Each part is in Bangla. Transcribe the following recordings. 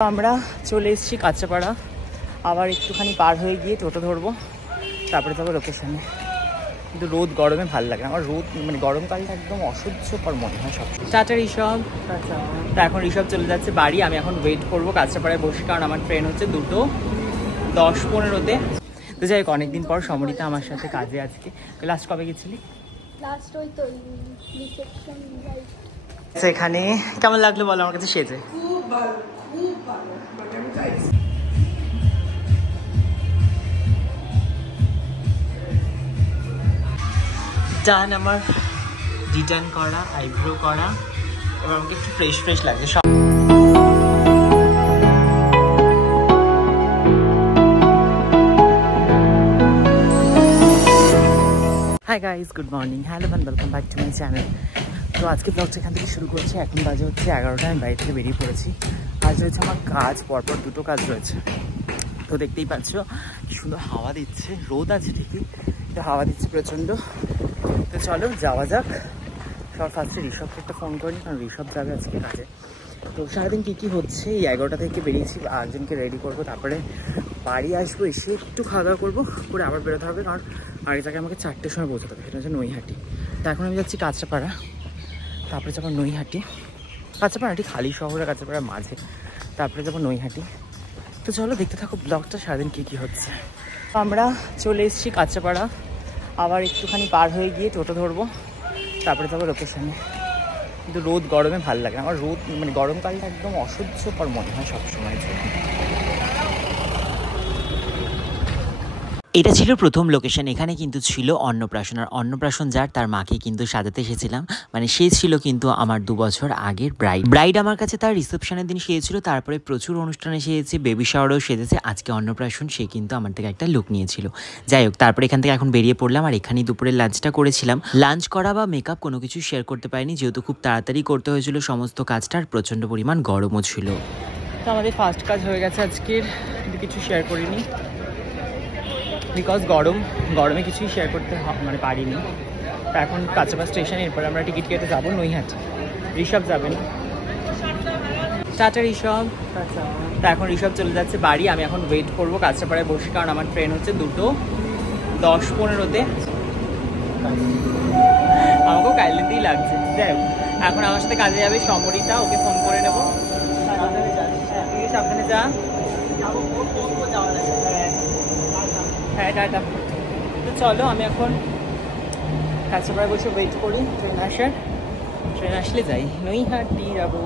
আমরা চলে এসেছি কাঁচরাপাড়া। আবার একটুখানি পার হয়ে গিয়ে টোটো ধরবো, তারপরে যাবো লোকেশনে। কিন্তু রোদ গরমে ভালো লাগে না আমার, রোদ মানে গরমকালটা একদম অসহ্যকর মনে হয় সব। টাটা ঋষভ। তা এখন ঋষভ চলে যাচ্ছে বাড়ি, আমি এখন ওয়েট করবো কাঁচরাপাড়ায় বসে, কারণ আমার ট্রেন হচ্ছে 2:10-15-তে। তো যাই হোক, অনেকদিন পর সমরিতা আমার সাথে কাজে আজকে। লাস্ট কবে গেছিলি? লাস্ট ওই তো রিসেপশন। সেখানে কেমন লাগলো বলো আমার কাছে সেজে? খুব ভালো, খুব ভালো, মানে আমি চাইছি। ডান আমার রিটার্ন করা, আইব্রো করা, এবার আমাকে একটু ফ্রেশ ফ্রেশ লাগছে সব। Hi guys, good morning, hello and welcome back to my channel. তো আজকে ব্লগটা এখান থেকে শুরু করছি। এখন বাজে হচ্ছে 11টা, আমি বাড়ি থেকে বেরিয়ে পড়েছি। আজ রয়েছে আমার কাজ, পরপর দুটো কাজ রয়েছে। তো দেখতেই পাচ্ছ কি সুন্দর হাওয়া দিচ্ছে, রোদ আছে ঠিকই, তো হাওয়া দিচ্ছে প্রচণ্ড। তো চলো যাওয়া যাক। সবার ফার্স্টে ঋষভকে একটা ফোন করি, কারণ ঋষভ যাবে আজকে কাজে। তো সারাদিন কী কী হচ্ছে, এই 11টা থেকে বেরিয়েছি, আরেকজনকে রেডি করবো, তারপরে বাড়ি আসবো, এসে একটু খাওয়া দাওয়া করবো, করে আবার বেরোতে হবে, কারণ আগে জায়গায় আমাকে 4টের সময় পৌঁছাতে হবে, সেটা হচ্ছে নৈহাটি। তো এখন আমি যাচ্ছি কাঁচরাপাড়া, তারপরে যাবো নৈহাটি। কাঁচরাপাড়াটি খালি শহরে, কাঁচরাপাড়ার মাঝে, তারপরে যাবো নৈহাটি। তো চলো দেখতে থাকো ব্লগটা, সারাদিন কী কী হচ্ছে। আমরা চলে এসেছি কাঁচরাপাড়া, আবার একটুখানি পার হয়ে গিয়ে টোটো ধরবো, তারপরে যাবো লোকেশনে। কিন্তু রোদ গরমে ভালো লাগে না আমার, রোদ মানে গরমকালটা একদম অসহ্যকর মনে হয় সবসময়ের জন্য। এটা ছিল প্রথম লোকেশন। এখানে কিন্তু ছিল অন্নপ্রাশন, আর অন্নপ্রাশন যার তার মাকে কিন্তু সাজাতে এসেছিলাম। মানে সে ছিল কিন্তু আমার 2 বছর আগের ব্রাইড আমার কাছে তার রিসেপশনের দিন সেজেছিল, তারপরে প্রচুর অনুষ্ঠানে সেজেছে, বেবি শাওয়ারেও সেজেছে। আজকে অন্নপ্রাশন, সে কিন্তু আমার থেকে একটা লুক নিয়েছিল। যাই হোক, তারপরে এখান থেকে এখন বেরিয়ে পড়লাম, আর এখানেই দুপুরে লাঞ্চটা করেছিলাম। লাঞ্চ করা বা মেকআপ কোনো কিছু শেয়ার করতে পারিনি, যেহেতু খুব তাড়াতাড়ি করতে হয়েছিল সমস্ত কাজটা, আর প্রচণ্ড পরিমাণ গরমও ছিল। তো আমাদের ফার্স্ট কাজ হয়ে গেছে আজকের, কিন্তু কিছু শেয়ার করিনি, বিকজ গরমে কিছুই শেয়ার করতে মানে পারিনি। তো এখন কাঁচরাপাড়া স্টেশন, এরপরে আমরা টিকিট কেটে যাবো নৈহাটি। ঋষভ যাবে না। টাটা ঋষভ। তো এখন ঋষভ চলে যাচ্ছে বাড়ি, আমি এখন ওয়েট করবো কাঁচরাপাড়ায় বসে, কারণ আমার ট্রেন হচ্ছে 2:10-15-তে। আমাকেও কাইলেতেই লাগছে। যাই হোক, এখন আমার সাথে কাজে যাবে সমরিতা, ওকে ফোন করে নেবো। সাবধানে যা। হ্যাঁ টাটা। তো চলো আমি এখন কাঁচরাপাড়ায় বসে ওয়েট করি ট্রেন আসলে যাই, নৈহাটি যাবো।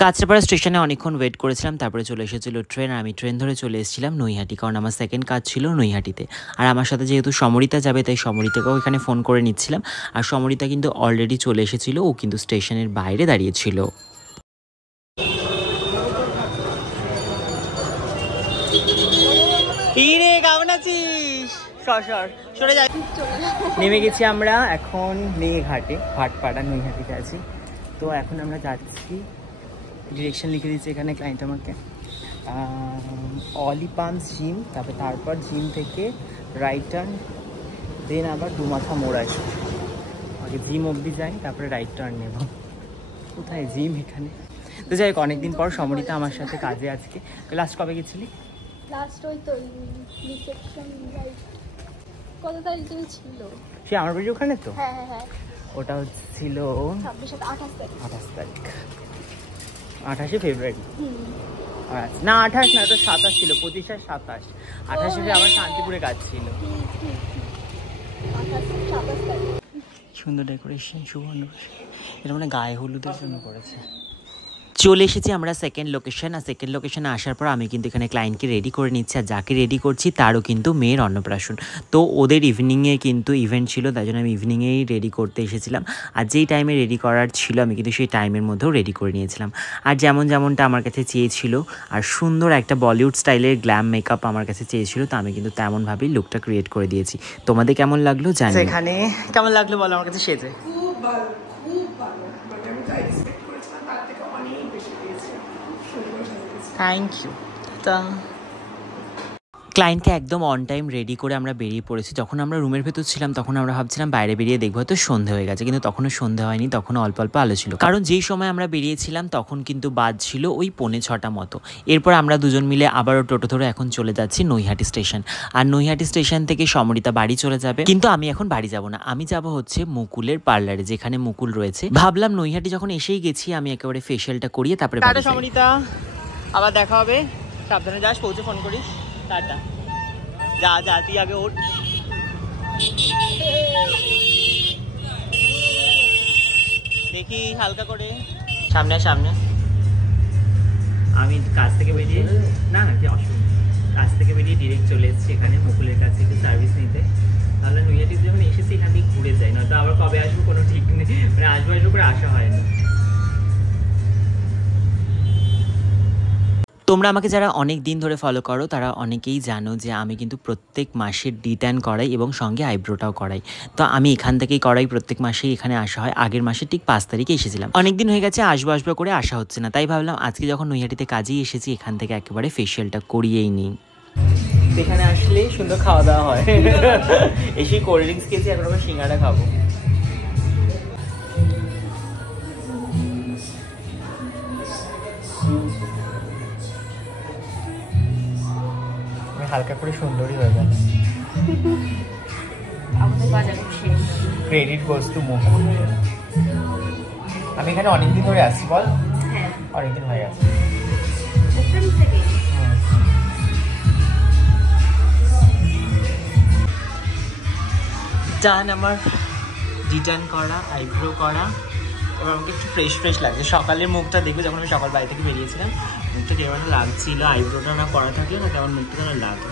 কাঁচরাপাড়া স্টেশনে অনেকক্ষণ ওয়েট করেছিলাম, তারপরে চলে এসেছিল ট্রেন, আর আমি ট্রেন ধরে চলে এসেছিলাম নৈহাটি, কারণ আমার সেকেন্ড কাজ ছিল নৈহাটিতে। আর আমার সাথে যেহেতু সমরিতা যাবে, তাই সমরিতাকেও এখানে ফোন করে নিচ্ছিলাম। আর সমরিতা কিন্তু অলরেডি চলে এসেছিল, ও কিন্তু স্টেশনের বাইরে দাঁড়িয়েছিল। কেমন আছিস? সরে যাই। নেমে গেছি আমরা এখন মেঘাটে, ঘাটপাড়া নৈহাটিতে আছি। তো এখন আমরা যাচ্ছি, ডিরেকশন লিখে দিচ্ছি এখানে ক্লায়েন্ট আমাকে, অলিপামস জিম, তারপর জিম থেকে রাইট টার্ন, দেন আবার দুমাথা মোড় আসবে। আগে জিম অবধি যাই, তারপরে রাইট টার্ন নেব। কোথায় জিম? এখানে। তো যাই হোক, অনেকদিন পর সমরিতা আমার সাথে কাজে আজকে। লাস্ট কবে গেছিলি? লাস্ট ওই তো রিসেপশন। কত তারিখ ছিল? সে আমার বাড়ির ওখানে তো। হ্যাঁ হ্যাঁ হ্যাঁ, ওটা ছিল 28 তারিখ, 28শে ফেব্রুয়ারি। আচ্ছা না, 28 না, ওটা 27 ছিল, 25 আর 27। 28শে আমার শান্তিপুরে কাজ ছিল। সুন্দর ডেকোরেশন, সুবর্ণ, এটা মানে গায়ে হলুদের জন্য করেছে। চলে এসেছি আমরা সেকেন্ড লোকেশন, আর সেকেন্ড লোকেশনে আসার পর আমি কিন্তু এখানে ক্লায়েন্টকে রেডি করে নিচ্ছি, আর যাকে রেডি করছি তারও কিন্তু মেয়ের অন্নপ্রাশন। তো ওদের ইভিনিংয়ে কিন্তু ইভেন্ট ছিল, তাই জন্য আমি ইভিনিংয়েই রেডি করতে এসেছিলাম। আর যেই টাইমে রেডি করার ছিল, আমি কিন্তু সেই টাইমের মধ্যেও রেডি করে নিয়েছিলাম। আর যেমনটা আমার কাছে চেয়েছিল, আর সুন্দর একটা বলিউড স্টাইলের গ্ল্যাম মেকআপ আমার কাছে চেয়েছিল, তো আমি কিন্তু তেমনভাবেই লুকটা ক্রিয়েট করে দিয়েছি। তোমাদের কেমন লাগলো জানি। সেখানে কেমন লাগলো বলো আমার কাছে সেজে? খুব ভালো, খুব ভালো, মানে আমি যা এক্সপেক্ট করেছিলাম তার থেকে অনেক বেশি পেয়েছি। সুন্দর হয়েছে। Thank you. ক্লায়েন্টকে একদম অন টাইম রেডি করে আমরা বেরিয়ে পড়েছি। যখন আমরা রুমের ভেতর ছিলাম তখন আমরা ভাবছিলাম বাইরে বেরিয়ে দেখবো হয়তো সন্ধে হয়ে গেছে, কিন্তু তখনও সন্ধে হয়নি, তখনও অল্প অল্প আলো ছিল। কারণ যেই সময় আমরা বেরিয়েছিলাম তখন কিন্তু বাজছিল ওই 5:45 মতো। এরপর আমরা দুজন মিলে আবারও টোটো ধরে এখন চলে যাচ্ছি নৈহাটি স্টেশন। আর নৈহাটি স্টেশন থেকে সমরিতা বাড়ি চলে যাবে, কিন্তু আমি এখন বাড়ি যাব না, আমি যাব হচ্ছে মুকুলের পার্লারে, যেখানে মুকুল রয়েছে। ভাবলাম নৈহাটি যখন এসেই গেছি আমি একেবারে ফেশিয়ালটা করিয়ে তারপরে বাড়ি যাই। সমরিতা, আবার দেখা হবে, সাবধানে যাস, পৌঁছে ফোন করিস। টাটা। যা যা, তুই আগে ওঠ। দেখি হালকা করে, সামনে সামনে। আমি কাজ থেকে বেরিয়ে না কি অসুবিধা, কাজ থেকে বেরিয়ে ডিরেক্ট চলে এসেছি এখানে মুকুলের কাছে একটু সার্ভিস নিতে। তাহলে নৈহাটি যখন এসেছি এখান থেকে ঘুরে যাই, নয়তো আবার কবে আসবো কোনো ঠিক নেই, মানে আসবো আসবো করে আসা হয় না। তোমরা আমাকে যারা অনেক দিন ধরে ফলো করো তারা অনেকেই জানো যে আমি কিন্তু প্রত্যেক মাসের ডিট্যান করাই এবং সঙ্গে আইব্রোটাও করাই। তো আমি এখান থেকেই করাই, প্রত্যেক মাসেই এখানে আসা হয়। আগের মাসে ঠিক 5 তারিখে এসেছিলাম, অনেকদিন হয়ে গেছে আসবো আসবো করে আসা হচ্ছে না, তাই ভাবলাম আজকে যখন নৈহাটিতে কাজেই এসেছি এখান থেকে একেবারে ফেশিয়ালটা করিয়েই নিই। এখানে আসলে সুন্দর খাওয়া দাওয়া হয়, এসে কোল্ড ড্রিঙ্কস খেয়েছি, এখন আবার সিঙ্গাড়া খাবো। হালকা করে সুন্দরী হয়ে গেল। ক্রেডিট গোজ টু মুকুল। আমি এখানে অনেকদিন ধরে আসছি, বল? অনেকদিন হয়ে গেছে। ডান আমার ডিটার্ন করা, আইব্রো করা, এবার আমাকে একটু ফ্রেশ ফ্রেশ লাগছে। সকালের মুখটা দেখবে, যখন আমি সকাল বাড়ি থেকে বেরিয়েছিলাম মুখটা কেমন লাগছিল, আইব্রোটা না করা থাকলে না কেমন মুখটা না লাগে।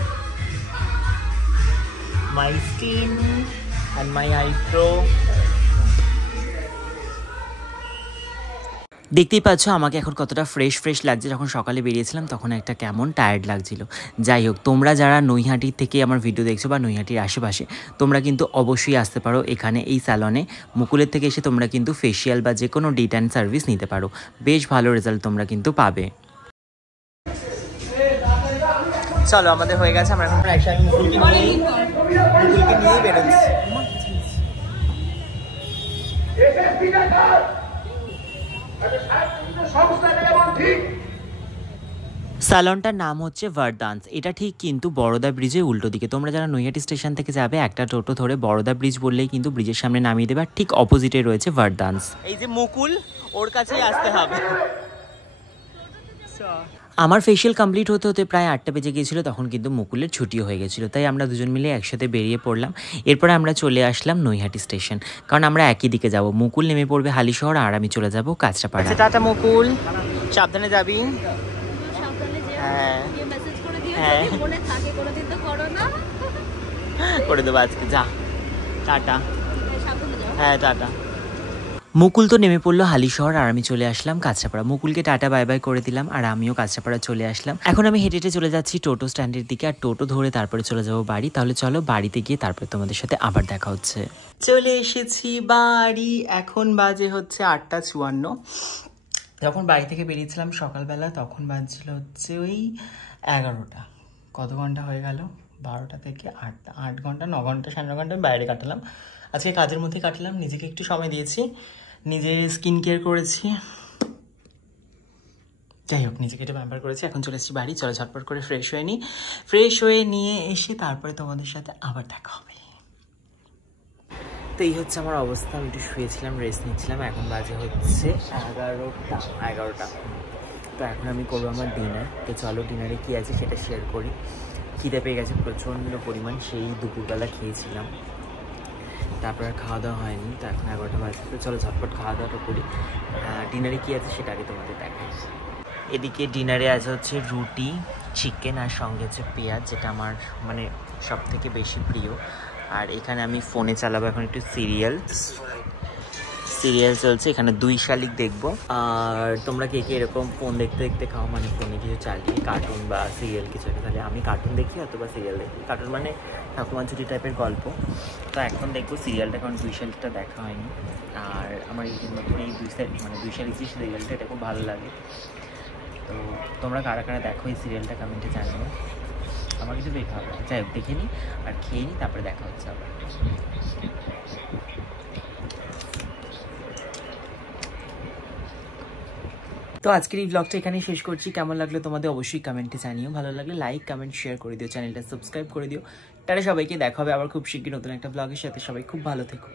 মাই স্কিন অ্যান্ড মাই আইব্রো। দেখতেই পাচ্ছ আমাকে এখন কতটা ফ্রেশ ফ্রেশ লাগছে, যখন সকালে বেরিয়েছিলাম তখন একটা কেমন টায়ার্ড লাগছিল। যাই হোক, তোমরা যারা নৈহাটির থেকে আমার ভিডিও দেখছো বা নৈহাটির আশেপাশে, তোমরা কিন্তু অবশ্যই আসতে পারো এখানে এই স্যালনে। মুকুলের থেকে এসে তোমরা কিন্তু ফেশিয়াল বা যে কোনো ডিট্যান সার্ভিস নিতে পারো, বেশ ভালো রেজাল্ট তোমরা কিন্তু পাবে। চলো আমাদের হয়ে গেছে, আমরা এখন একসাথে মুকুলকে নিয়েই বেরোচ্ছি। স্যালনটার নাম হচ্ছে ভারদান্স। এটা ঠিক কিন্তু বড়দা ব্রিজের উল্টো দিকে। তোমরা যারা নৈহাটি স্টেশন থেকে যাবে একটা টোটো ধরে বড়দা ব্রিজ বললেই কিন্তু ব্রিজের সামনে নামিয়ে দেবে, আর ঠিক অপোজিটে রয়েছে ভারদান্স। এই যে মুকুল, ওর কাছেই আসতে হবে। আমার ফেশিয়াল কমপ্লিট হতে হতে প্রায় 8টা বেজে গিয়েছিল, তখন কিন্তু মুকুলের ছুটিও হয়ে গেছিলো, তাই আমরা দুজন মিলে একসাথে বেরিয়ে পড়লাম। এরপরে আমরা চলে আসলাম নৈহাটি স্টেশন, কারণ আমরা একই দিকে যাব। মুকুল নেমে পড়বে হালিশহর আর আমি চলে যাব কাঁচরাপাড়া। টাটা মুকুল, সাবধানে যাবি। হ্যাঁ হ্যাঁ করে দেবো আজকে, যা টাটা। হ্যাঁ টাটা। মুকুল তো নেমে পড়লো হালিশহর আর আমি চলে আসলাম কাঁচরাপাড়া। মুকুলকে টাটা বাই বাই করে দিলাম আর আমিও কাঁচরাপাড়া চলে আসলাম। এখন আমি হেঁটে হেঁটে চলে যাচ্ছি টোটো স্ট্যান্ডের দিকে, আর টোটো ধরে তারপরে চলে যাবো বাড়ি। তাহলে চলো বাড়িতে গিয়ে তারপরে তোমাদের সাথে আবার দেখা হচ্ছে। চলে এসেছি বাড়ি, এখন বাজে হচ্ছে 8:54। যখন বাড়ি থেকে বেরিয়েছিলাম সকালবেলা তখন বাজছিল হচ্ছে ওই 11টা। কত ঘন্টা হয়ে গেল? 12টা থেকে 8টা, 8 ঘন্টা, 9 ঘন্টা, 9.5 ঘন্টা আমি বাইরে কাটালাম। আজকে কাজের মধ্যে কাটালাম, নিজেকে একটু সময় দিয়েছি, নিজে স্কিন কেয়ার করেছি, যাই হোক নিজেকে একটু প্যাম্পার করেছি। এখন চলে এসেছি বাড়ি, চলো ঝটপট করে ফ্রেশ হয়ে নিই। ফ্রেশ হয়ে নিয়ে এসে তারপরে তোমাদের সাথে আবার দেখা হবে। তো এই হচ্ছে আমার অবস্থা, আমি একটু শুয়েছিলাম, রেস্ট নিচ্ছিলাম। এখন বাজে হচ্ছে 11টা। তো এখন আমি করবো আমার ডিনার। তো চলো ডিনারে কী আছে সেটা শেয়ার করি। খিদে পেয়ে গেছে প্রচণ্ড পরিমাণ, সেই দুপুরবেলা খেয়েছিলাম, তারপর আর খাওয়া দাওয়া হয়নি। তো এখন 11টা বাজে, তো চলো ঝটপট খাওয়া দাওয়াটা করি। ডিনারে কী আছে সেটা আগে তোমাদের দেখাই। এদিকে ডিনারে আছে হচ্ছে রুটি, চিকেন আর সঙ্গে হচ্ছে পেঁয়াজ, যেটা আমার মানে সব থেকে বেশি প্রিয়। আর এখানে আমি ফোনে চালাবো এখন একটু সিরিয়াল চলছে, এখানে 2 শালিক দেখবো। আর তোমরা কে কে এরকম ফোন দেখতে দেখতে খাও, মানে ফোনে কিছু চালিয়ে কার্টুন বা সিরিয়াল কিছু একটা? তাহলে আমি কার্টুন দেখি অথবা সিরিয়াল দেখি। কার্টুন মানে ঠাকুমা ঝুটি টাইপের গল্প। তো এখন দেখবো সিরিয়ালটা, কারণ 2 শালিকটা দেখা হয়নি। আর আমার এই নতুন এই 2 শালিক যে সিরিয়ালটা, এটা খুব ভালো লাগে। তো তোমরা কারা কারা দেখো এই সিরিয়ালটা কমেন্টে জানিও। আমার কিছু বের হবে যাই হোক দেখে নিই আর খেয়ে নিই, তারপরে দেখা হচ্ছে আবার। তো আজকের এই ব্লগটা এখানেই শেষ করছি। কেমন লাগলো তোমাদের অবশ্যই কমেন্টে জানিও, ভালো লাগলে লাইক কমেন্ট শেয়ার করে দিও, চ্যানেলটা সাবস্ক্রাইব করে দিও। তাহলে সবাইকে দেখা হবে আবার খুব শীঘ্রই নতুন একটা ব্লগের সাথে। সবাই খুব ভালো থেকো।